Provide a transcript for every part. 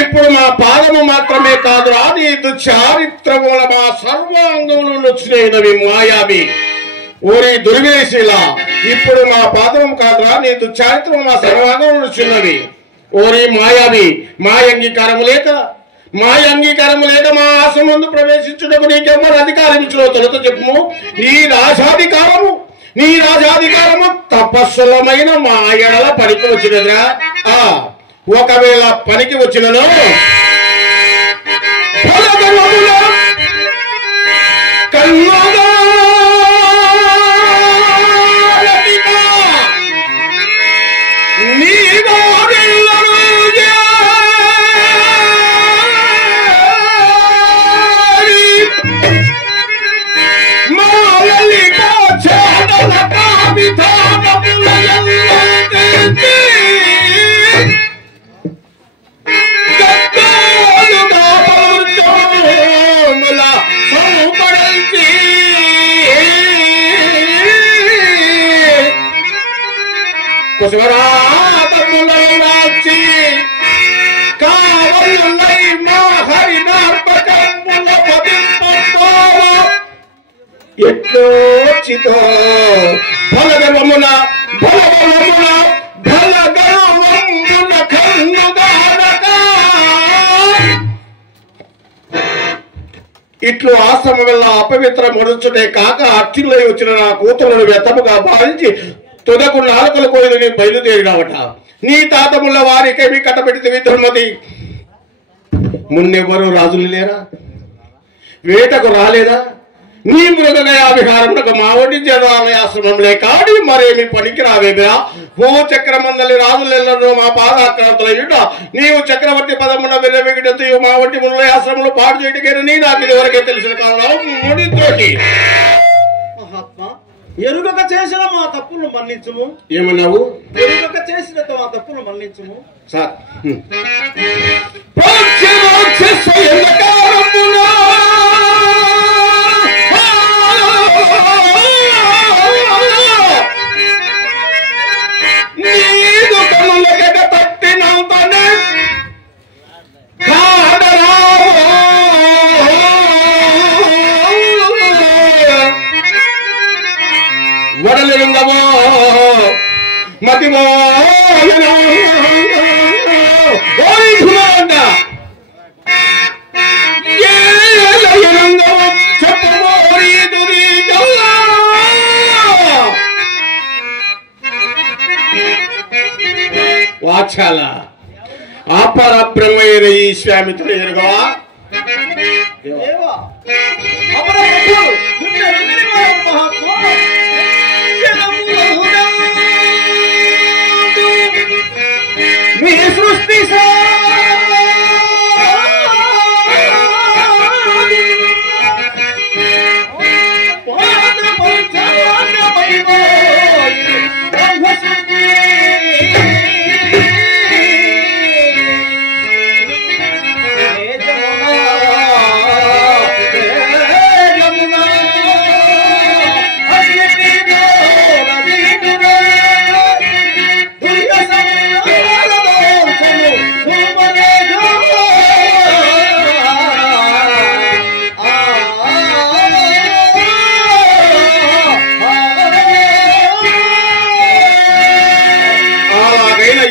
ఇప్పుడు మా పాదము మాత్రమే కాదు రాని చారిత్రముల మా సర్వాంగములు వచ్చినవి మాయావి. ఓరి దుర్వినేశీల, ఇప్పుడు మా పాదము కాదురా నీ చారిత్రము మా సర్వాంగములు వచ్చినవి. ఓరి మాయావి, మా అంగీకారము లేక మా ఆశ్రమందు ప్రవేశించుటకు నీకెవ్వరు అధికారం ఇచ్చినో తొలుత చెప్పుము. నీ రాజాధికారము తపస్సులమైన మా ఎడల పనికి వచ్చినదిరా. ఒకవేళ పనికి వచ్చినను ఎట్లోచితో బలగవమున ఇట్లు ఆశ్రమం వల్ల అపవిత్ర మొడుచునే కాక అర్చులై వచ్చిన నా కూతురును వ్యర్థముగా భావించి తుదకు నాలుకల కోయిలని బయలుదేరినావట. నీ తాతముల వారికేమి కట్టబెడితే ధర్మతి. మున్నెవ్వరూ రాజులు లేరా? వేటకు రాలేదా? నీ మృగగయా విహారమునకు మా ఒంటి జనాలయాశ్రమంలే కాడి మరేమి పనికి రావేమిరా? ఓ చక్రమందలి రాజులెల్లరూ మా పాదాక్రాంతులయ్యుట నీవు చక్రవర్తి పదమున వెల్లవిగిటతు మా ఒంటి మునులయాశ్రమంలో పాడు చేయటకైనా నీ నాకు ఇదివరకే తెలిసిన కారణం ముడితోటి. మహాత్మా, ఎరుగక చేసిన మా తప్పులు మన్నించుము. ఏమన్నావు? ఎరుగక చేసిన మా తప్పులు మన్నించుము. సార్ నీదు కనులగడ తట్టినంతనే వడలింగమో మతిమో వాచాల అపర బ్రహ్మయ్య ఈ స్వామితుడు ఎరుగవా? మీ సృష్టి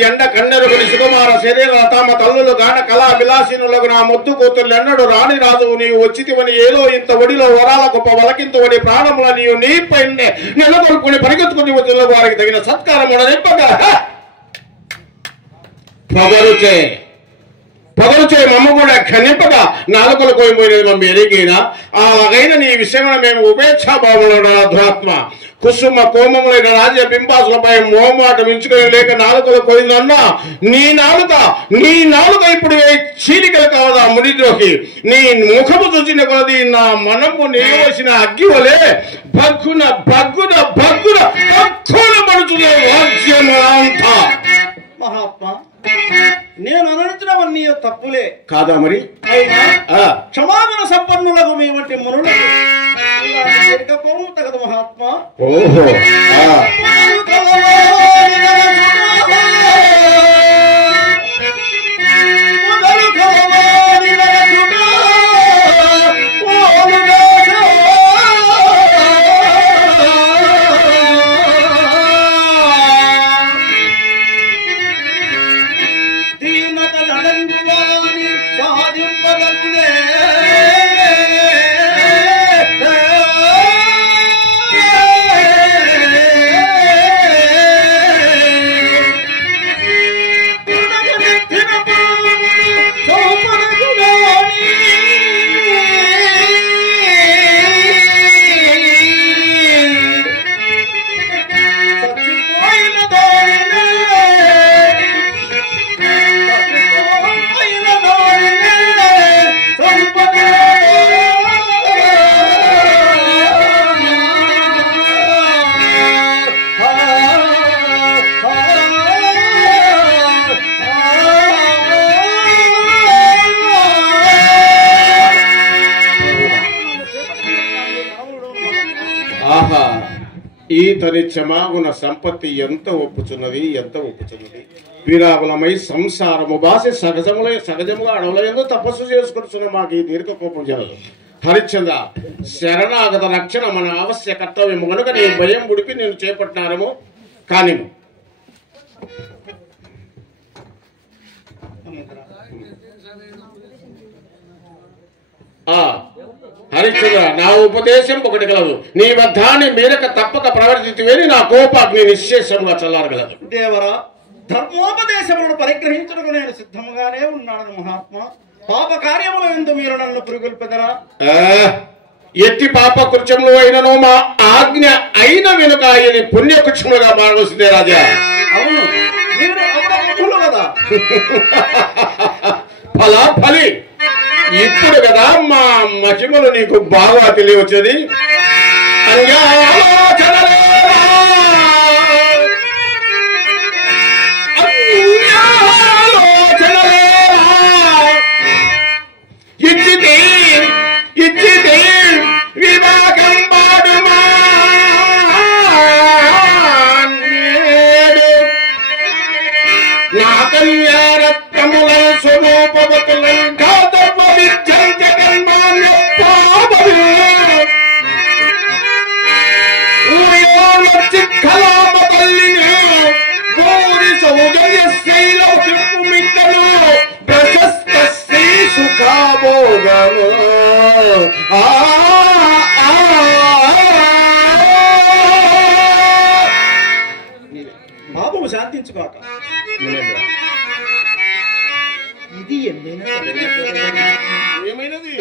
ఎండ కన్నెరుగుని సుకుమార శరీర తమ తల్లులు గాన కళా విలాసినులకు నా ముద్దు కూతుర్లు ఎన్నడు రాణి రాజు నీవు వచ్చితివని ఏదో ఇంత ఒడిలో వరాల గొప్ప వలకింతవని ప్రాణముల నీవు నీపై నెలకొల్పుని పరిగెత్తుకుని వచ్చిన వారికి తగిన సత్కారమున నింపగా పొగరుచే మమ్మ కూడా ఖనింపగా నాలుకలు కోయిపోయినది మమ్మ ఎరిగినా అలాగైన నీ విషయమున మేము ఉపేక్షాభావంలో ధ్వాత్మ కుసుమ కోమములైన రాజ్య బింబాసులపై మోమాటం ఎంచుకొని లేక నాలుకలు కోయిందన్నా నీ నాలుక ఇప్పుడు చీలికలు కావదా మునిద్రోహి నీ ముఖము చూసిన కొలది నా మనము నిలవసిన అగ్గి వలె భగ్గున పడుచులే వాద్యము అంతా. మహాత్మా, నేను అనురించినవన్నీ తప్పులే కాదా? మరి అయినా క్షమాపణ సంపన్నులకు మీ వంటి మునులకు తగదు మహాత్మా. ఓహో ఈతని క్షమాగుణ సంపత్తి ఎంత ఒప్పుచున్నది విరాగులమై సంసారము బాసి సహజముగా అడవులందు తపస్సు చేసుకుంటున్న మాకు ఈ దీర్ఘ కోపం జరగదు. హరిశ్చంద్ర, శరణాగత రక్షణ మన ఆవశ్య కర్తవ్యము కనుక నీ భయం ఉడిపి నేను చేపట్టినారము కానీ హరిశ్చంద్ర, నా ఉపదేశం ఒకటి కలదు. నీ వద్దాన్ని మీరక తప్పక ప్రవర్తించువేని నా కోపాగ్ని నిశ్శేషంగా చల్లారగలదు. దేవరా, ధర్మోపదేశములను పరిగ్రహించడానికి నేను సిద్ధముగానే ఉన్నాను మహాత్మా. పాప కార్యముల ఎందు మీరు నన్ను పురుగొల్పెదరా? ఎట్టి పాప కృత్యములు అయినను మా ఆజ్ఞ అయిన వెనుక ఇది పుణ్యకృత్యములుగా మారవలసిందే రాజా. అవును, మీరు అప్పుడు కదా. ఫలి ఇప్పుడు కదా మా మహిమలు నీకు బాగా తెలియవచ్చేది. అన్యాలోచనలే దుఃఖము శాంతించుగాక. ఇది ఎన్నైనా ఏమైనది?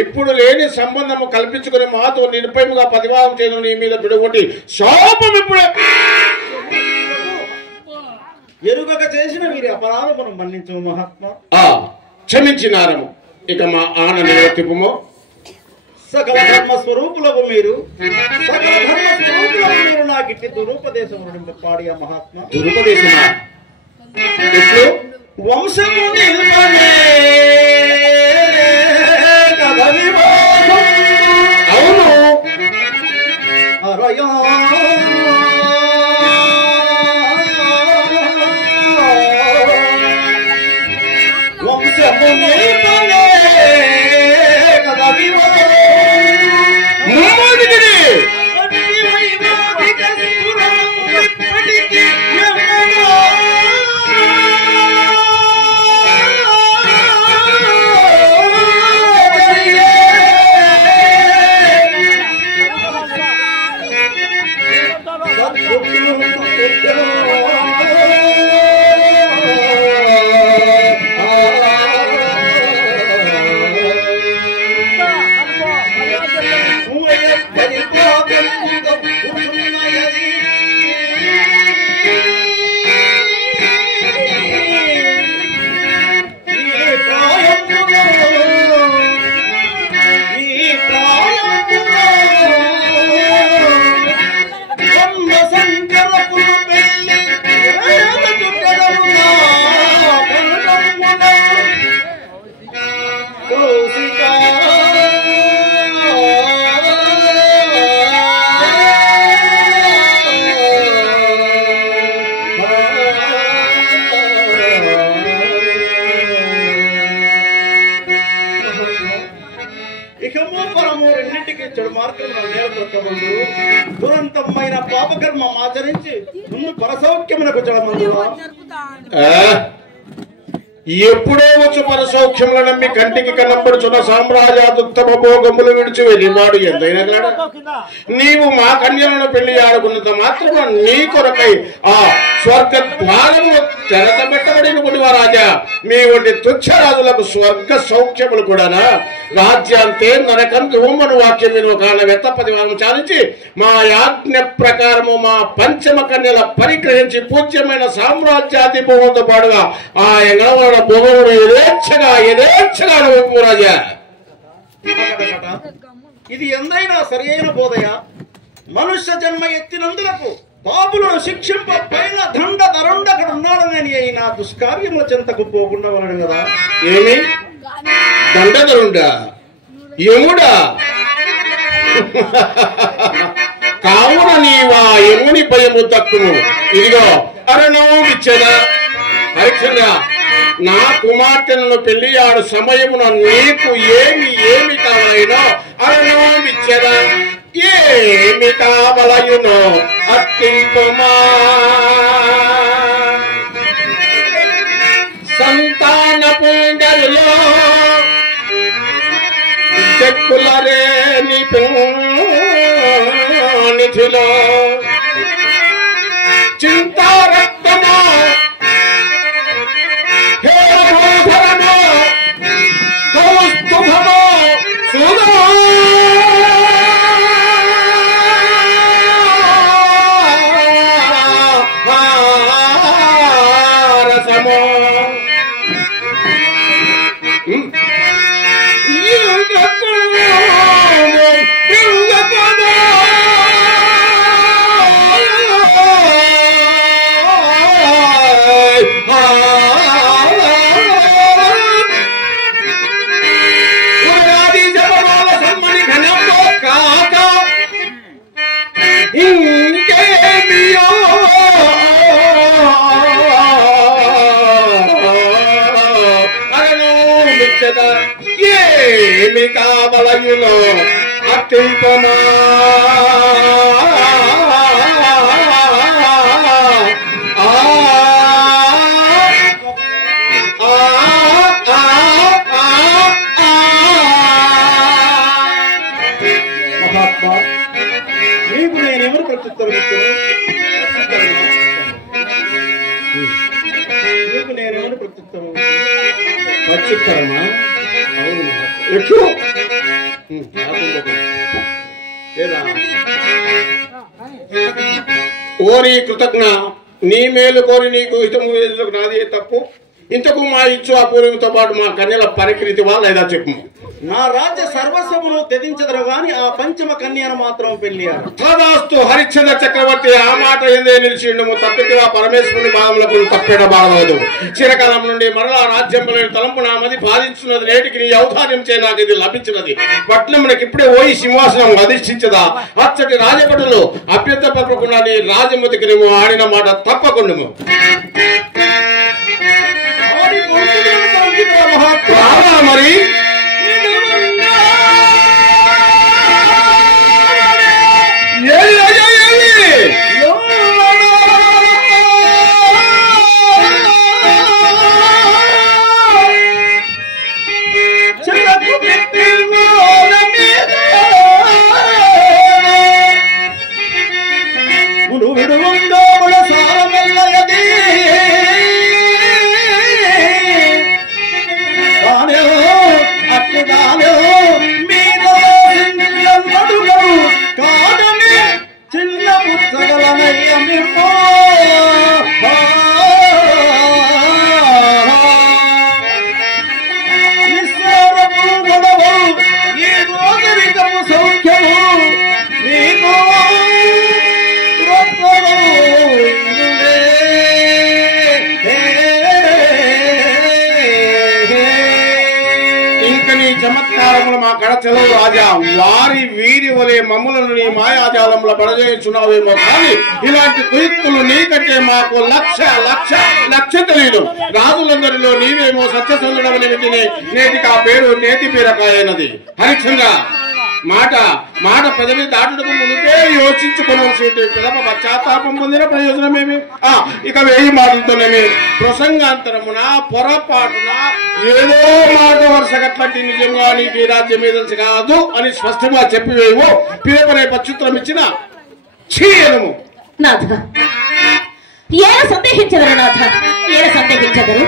ఇప్పుడు లేని సంబంధము కల్పించుకుని మాతో నిర్భయముగా ప్రతివాదం చేయడం నీ మీద పిడుగొట్టి శాపం ఇప్పుడే ఎరుగక చేసిన వీరి అపరాధమును మన్నించు మహాత్మా. క్షమించినారము. ఇక మా ఆనంద నివర్తిపము. సకల ధర్మ స్వరూపులకు మీరు నాకు ఇట్టి దురుపదేశం పాడియ మహాత్మా. దురుపదేశమా? ఇప్పుడు వంశము నిల్పనే కథ వివాహం. అవును. అరయా వంశము నిల్పనే కథ వివాహం. చెడు మార్గంలో నేర్పొట్టమందు దురంతమైన పాపకర్మం ఆచరించి ముందు పరసౌఖ్యమునకు చెడమందు. ఎప్పుడో వచ్చు పరసౌఖ్యములు నమ్మి కంటికి కనపడుచున్న సామ్రాజ్యాదుత్తమ భోగములు విడిచి వెళ్ళివాడు ఎంతైనా నీవు మా కన్యలను పెళ్లి ఆడుకున్నంత మాత్రమే నీ కొరకై ఆ స్వర్గ ద్వారము తెరతబెట్టబడిన రాజా మీ వంటి తుచ్చరాజులకు స్వర్గ సౌఖ్యములు కూడానా రాజ్యాంతే నరకంతి ఉమ్మను వాక్యం విను కాళ్ళ వెత్తపది వారం చాలించి మా యాజ్ఞ ప్రకారము మా పంచమ కన్యల పరిగ్రహించి పూజ్యమైన సామ్రాజ్యాధిపములతో పాటుగా ఆ ఎంగళ భోగముడు యథేచ్ఛగా అనుభవ రాజా. ఇది ఎందైనా సరి అయిన బోధయ. మనుష్య జన్మ ఎత్తినందులకు పాపులను శిక్షింప పైన దండ దరుండక్కడ ఉన్నాడని అయినా దుష్కార్యముల చెంతకు పోకుండా ఉన్నాడు కదా. ఏమి దండదరుండా యముడా? కావున నీవా యముని భయము తక్కును. ఇదిగో అరణం ఇచ్చదా పరీక్ష. నా కుమార్తెను పెళ్లి ఆడు సమయమున నీకు ఏమి కావాలనో అరణం ఇచ్చదా. ఏమి కావలయునో అత్తింపుమా. సంతాన పుండరులో చెక్కులరే నిధిలో చింతారక్తమో హేమోధరమో కౌస్తుభమో సుధో రసమో ఏమి కావలయునో అత్తింపుమా. మహాత్మా, నీకు నేనెవరు ప్రత్యుత్తరం ఇస్తున్నాను? నీకు నేనెవరు ప్రత్యుత్తరం? ప్రత్యుత్తరమా? ఎక్కువ ఓరి కృతజ్ఞ, నీ మేలు కోరి నీకు హితము నాదే తప్పు. ఇంతకు మా ఇచ్చు ఆ పూర్వీకులతో పాటు మా కన్యల పరికృతివా లేదా చెప్పు. నా రాజ్య సర్వస్వమును త్యజించదరు గాని ఆ పంచమ కన్యను మాత్రం పెళ్లి. తదాస్తు హరిశ్చంద్ర చక్రవర్తి ఆ మాట ఎందే నిలిచిండము. తప్పితిగా పరమేశ్వరుని భావములకు తప్పేట బాగవదు. చిరకాలం నుండి మరలా రాజ్యంలో తలంపు నా మది బాధించున్నది. నేటికి నీ ఔదార్యం చే నాకు ఇది లభించినది. పట్నమునకి ఇప్పుడే ఓయి సింహాసనం అధిష్ఠించదా. అచ్చటి రాజభటులు అభ్యర్థ పలకకుండా నీ రాజమతికి నువ్వు ఆడిన మాట తప్పకుండము. మరి కడచలో రాజా వారి వీరి వలె మమ్ములను నీ మాయాజాలంలో పడజేయుచున్నావేమో కానీ ఇలాంటి కుయుక్తులు నీకంటే మాకు లక్ష తెలియదు. రాజులందరిలో నీవేమో సత్యసంధుడమని వింటిని నేటికి ఆ పేరు నేతి పీరకాయనది. హరిశ్చంద్ర మాట పదవి దాటుటకు ముందే యోచించుకోవాల్సి పిదప పశ్చాత్తాపం పొందిన ప్రయోజనమేమి. ఇక వేయి మాటలతోనేమి ప్రసంగాంతరమున పొరపాటున ఏదో మాట వరుసగట్లాంటి నిజంగా నీకు రాజ్యం మీద కాదు అని స్పష్టంగా చెప్పివేవో పిదపనే పచ్చుత్రం ఇచ్చిన చీయనము. నాథ ఏల సందేహించదరు నాథ ఏల సందేహించదరు.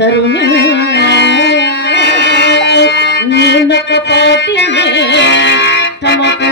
తరుణి నీనొక పాటినే తమకు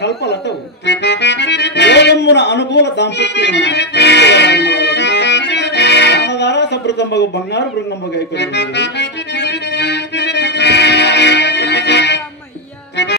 కల్పలతవు యోగమున అనుకూల దాంపత్యం సంభృతంబగు బంగారు బృంగంబు గైకొ